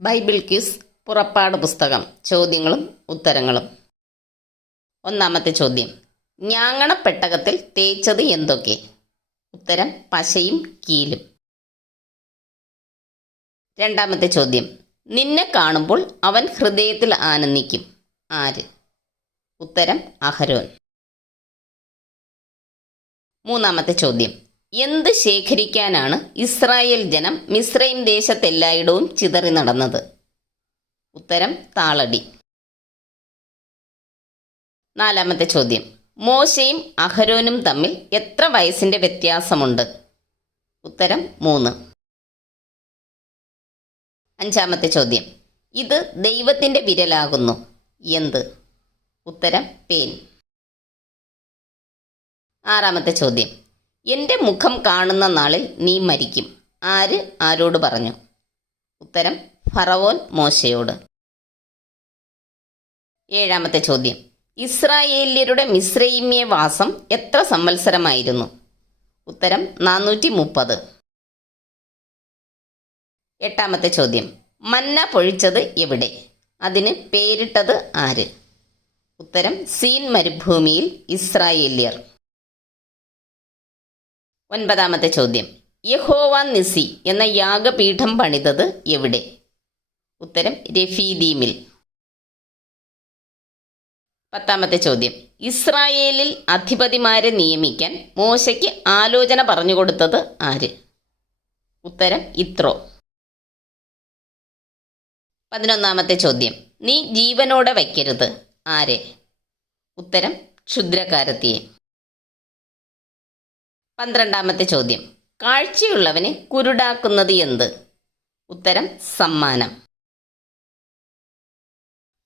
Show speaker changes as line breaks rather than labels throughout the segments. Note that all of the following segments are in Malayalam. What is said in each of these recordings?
ബൈബിൾ ക്യൂസ് പുറപ്പാട് പുസ്തകം. ചോദ്യങ്ങളും ഉത്തരങ്ങളും. ഒന്നാമത്തെ ചോദ്യം. ഞാങ്ങണ പെട്ടകത്തിൽ തേച്ചത് എന്തൊക്കെ? ഉത്തരം പശയും കീലും. രണ്ടാമത്തെ ചോദ്യം. നിന്നെ കാണുമ്പോൾ അവൻ ഹൃദയത്തിൽ ആനന്ദിക്കും. ആര്? ഉത്തരം അഹരോൻ. മൂന്നാമത്തെ ചോദ്യം. എന്ത് ശേഖരിക്കാനാണ് ഇസ്രായേൽ ജനം മിസ്രൈം ദേശത്തെല്ലായിടവും ചിതറി നടന്നത്? ഉത്തരം താളടി. നാലാമത്തെ ചോദ്യം. മോശയും അഹരോനും തമ്മിൽ എത്ര വയസ്സിന്റെ വ്യത്യാസമുണ്ട്? ഉത്തരം മൂന്ന്. അഞ്ചാമത്തെ ചോദ്യം. ഇത് ദൈവത്തിന്റെ വിരലാകുന്നു. എന്ത്? ഉത്തരം പേൻ. ആറാമത്തെ ചോദ്യം. എന്റെ മുഖം കാണുന്ന നാളിൽ നീ മരിക്കും. ആര് ആരോട് പറഞ്ഞു? ഉത്തരം ഫറവോൻ മോശയോട്. ഏഴാമത്തെ ചോദ്യം. ഇസ്രായേല്യരുടെ മിശ്രൈമ്യ വാസം എത്ര സംവത്സരമായിരുന്നു? ഉത്തരം നാനൂറ്റി മുപ്പത് എട്ടാമത്തെ ചോദ്യം. മന്ന പൊഴിച്ചത് എവിടെ? അതിന് പേരിട്ടത് ആര്? ഉത്തരം സീൻ മരുഭൂമിയിൽ ഇസ്രായേല്യർ. ഒൻപതാമത്തെ ചോദ്യം. യഹോവ നിസി എന്ന യാഗപീഠം പണിതത് എവിടെ? ഉത്തരം രഫീദീമിൽ. പത്താമത്തെ ചോദ്യം. ഇസ്രായേലിൽ അധിപതിമാരെ നിയമിക്കാൻ മോശയ്ക്ക് ആലോചന പറഞ്ഞുകൊടുത്തത് ആര്? ഉത്തരം ഇത്രോ. പതിനൊന്നാമത്തെ ചോദ്യം. നീ ജീവനോടെ വയ്ക്കരുത്. ആരെ? ഉത്തരം ക്ഷുദ്രകാരത്തിയെ. പന്ത്രണ്ടാമത്തെ ചോദ്യം. കാഴ്ചയുള്ളവനെ കുരുടാക്കുന്നത് എന്ത്? ഉത്തരം സമ്മാനം.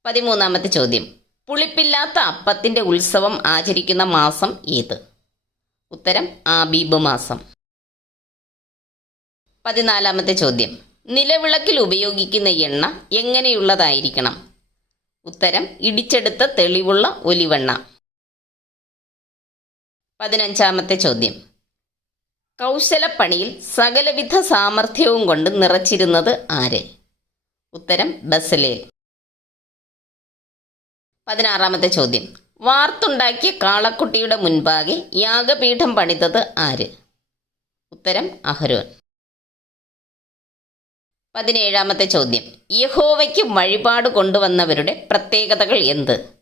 പതിമൂന്നാമത്തെ ചോദ്യം. പുളിപ്പില്ലാത്ത അപ്പത്തിന്റെ ഉത്സവം ആചരിക്കുന്ന മാസം ഏത്? ഉത്തരം ആബീബ് മാസം. പതിനാലാമത്തെ ചോദ്യം. നിലവിളക്കിൽ ഉപയോഗിക്കുന്ന എണ്ണ എങ്ങനെയുള്ളതായിരിക്കണം? ഉത്തരം ഇടിച്ചെടുത്ത തെളിവുള്ള ഒലിവെണ്ണ. പതിനഞ്ചാമത്തെ ചോദ്യം. കൗശലപ്പണിയിൽ സകലവിധ സാമർഥ്യവും കൊണ്ട് നിറച്ചിരുന്നത് ആര്? ഉത്തരം ബസലേൽ. പതിനാറാമത്തെ ചോദ്യം. വാർത്തുണ്ടാക്കിയ കാളക്കുട്ടിയുടെ മുൻപാകെ യാഗപീഠം പണിതത് ആര്? ഉത്തരം അഹരോൻ. പതിനേഴാമത്തെ ചോദ്യം. യഹോവയ്ക്ക് വഴിപാട് കൊണ്ടുവന്നവരുടെ പ്രത്യേകതകൾ എന്ത്?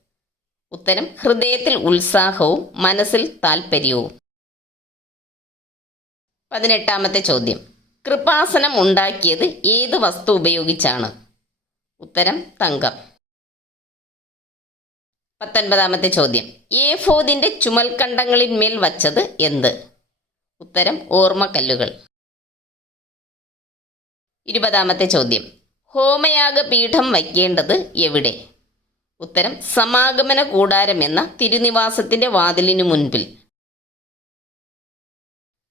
ഉത്തരം ഹൃദയത്തിൽ ഉത്സാഹവും മനസ്സിൽ താൽപ്പര്യവും പതിനെട്ടാമത്തെ ചോദ്യം. കൃപാസനം ഉണ്ടാക്കിയത് ഏത് വസ്തു ഉപയോഗിച്ചാണ്? ഉത്തരം തങ്കം. പത്തൊൻപതാമത്തെ ചോദ്യം. ഏഫോദിന്റെ ചുമൽക്കണ്ടങ്ങളിന്മേൽ വച്ചത് എന്ത്? ഉത്തരം ഓർമ്മക്കല്ലുകൾ. ഇരുപതാമത്തെ ചോദ്യം. ഹോമയാഗ പീഠം വയ്ക്കേണ്ടത് എവിടെ? ഉത്തരം സമാഗമന കൂടാരം എന്ന തിരുനിവാസത്തിന്റെ വാതിലിനു മുൻപിൽ.